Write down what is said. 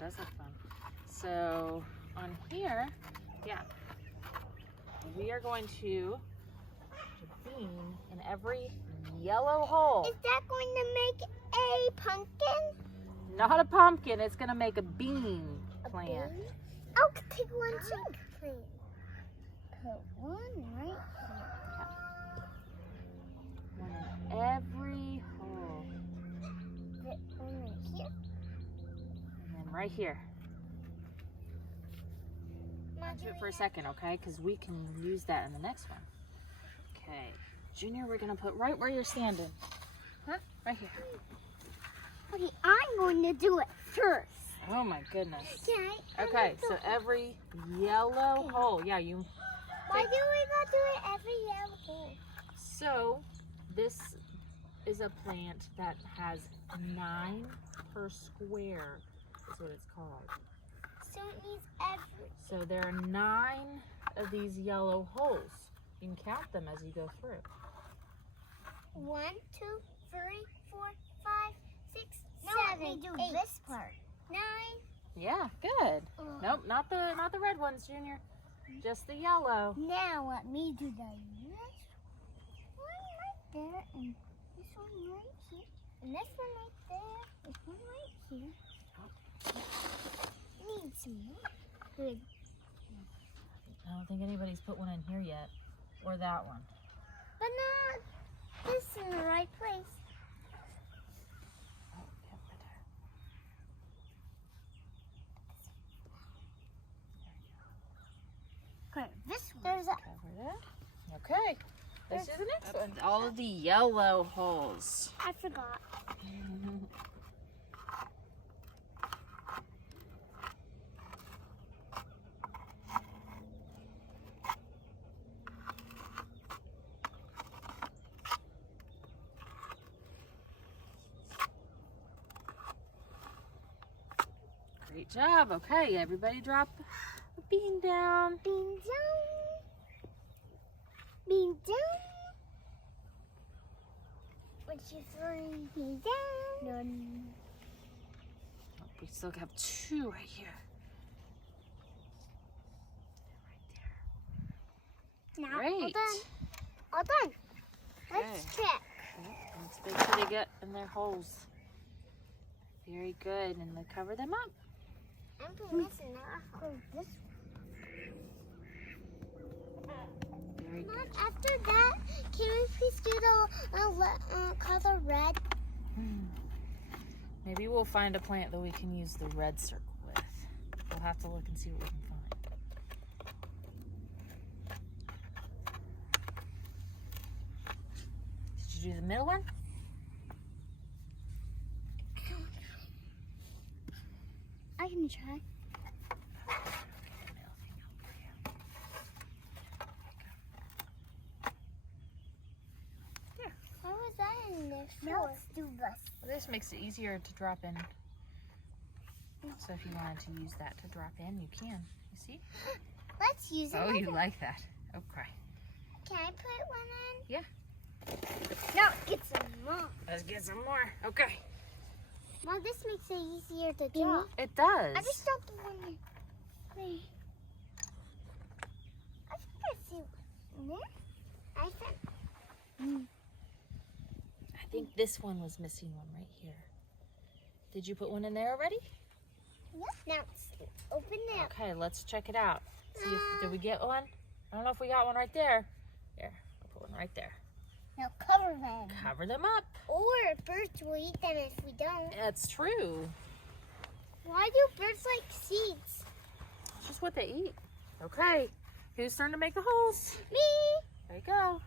does look fun. So on here, yeah, we are going to put a bean in every yellow hole. Is that going to make a pumpkin? Not a pumpkin, it's gonna make a bean plant. Bean? Oh, take one pink plant. Put one right here. One in every hole. Put one right here. And then right here. Watch it for a second, okay? Because we can use that in the next one. Okay. Junior, we're gonna put right where you're standing. Huh? Right here. Okay, I'm going to do it first. Oh my goodness. Okay. Okay, so every yellow hole. Yeah, you. Why do we not do it every yellow hole? So this is a plant that has 9 per square. Is what it's called. So it needs every. So there are 9 of these yellow holes. You can count them as you go through. 1, 2, 3, 4, 5, 6, 7. We do 8. This part. 9. Yeah, good. Nope, not the red ones, Junior. Just the yellow. Now let me do the next one right there, and this one right here, and this one right there, this one right here. Need some more. Good. I don't think anybody's put one in here yet, or that one. But not this in the right place. Oh, yeah, right there. Okay, this one. There's a. Cover that. Okay. Let's do the next one. All of the yellow holes. I forgot. Great job. Okay, everybody drop a bean down. Bean down. Bean down. 1, 2, 3. Bean down. None. Oh, we still have 2 right here. Now, Great. all done. All done. Let's Okay. check. Let's make sure they get in their holes. Very good. And then cover them up. I'm putting this in our hole. This Very Mom, good. after that, can we please do the color red? Maybe we'll find a plant that we can use the red circle with. We'll have to look and see what we can find. Did you do the middle one? I can try. What was that in there for? Now let's do this. This makes it easier to drop in. So if you wanted to use that to drop in, you can. You see? Let's use it. Oh, you like that. Okay. Can I put one in? Yeah. Now get some more. Let's get some more. Okay. Mom, this makes it easier to draw. It does. I just dropped one in. Wait. I think I see one there. I think. I think this one was missing one right here. Did you put one in there already? Yep. Now let's open it up. Okay, let's check it out. See if did we get one? I don't know if we got one right there. Here, I'll put one right there. Now cover them. Cover them up. Or birds will eat them if we don't. That's true. Why do birds like seeds? It's just what they eat. Okay, whose turn to make the holes? Me. There you go.